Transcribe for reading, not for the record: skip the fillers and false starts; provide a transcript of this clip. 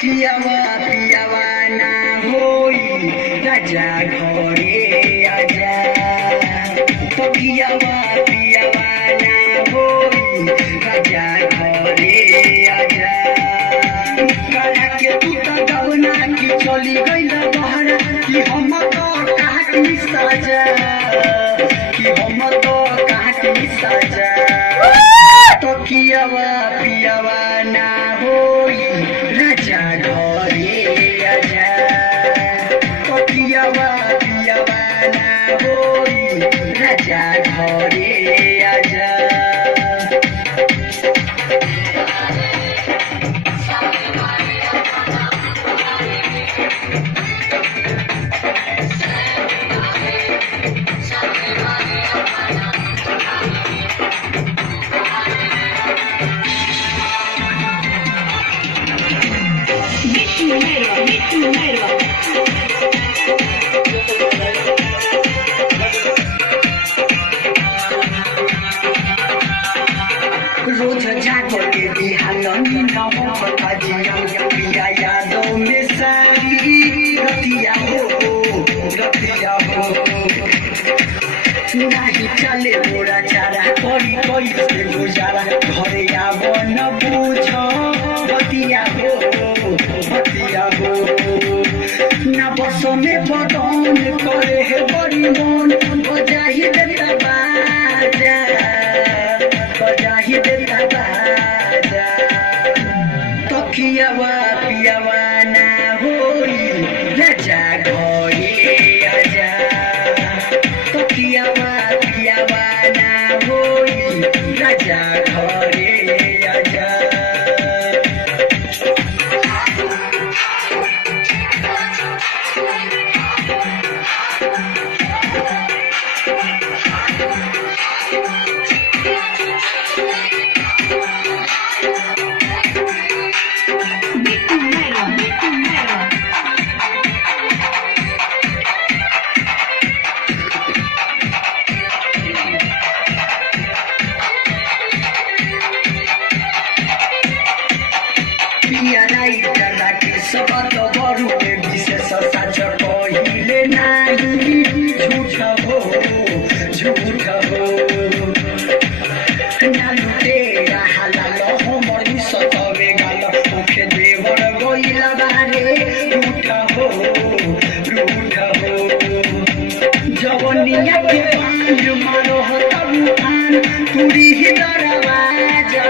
पियावा पियावा ना होई राजा घरे आजा तो पियावा पियावा ना होई राजा घरे आजा काला के तू तो गवना की चली गइल बहरा कि हम तो काटी सजा कि हम तो काटी सजा तो पियावा पियावा ना होई राजा घरे आजा तो पियावा पियावा ना होई राजा घरे आजा रोज जागो के बिहान न हो अजिया प्रिया यादों में सारी रतिया हो नहीं चले मोरा चारा करी करी से गुजारा घरे आव न बुझ बतिया हो ना बस में बदन करे है बड़ी मन बजाही देता बाजा बजाही देता बाजा तो पियावा पियावा ना होई राजा घरे आजा तो पियावा पियावा ना होई राजा घरे आजा सब तो बरू में विशेष सच कहिले नाही झूठ हो ना लुटेरा हालाल हमर सतवे गाल मुखे देवर गइल बारे रूठ हो जवनिया के पांज मारो तब आन पूरी दरवाजा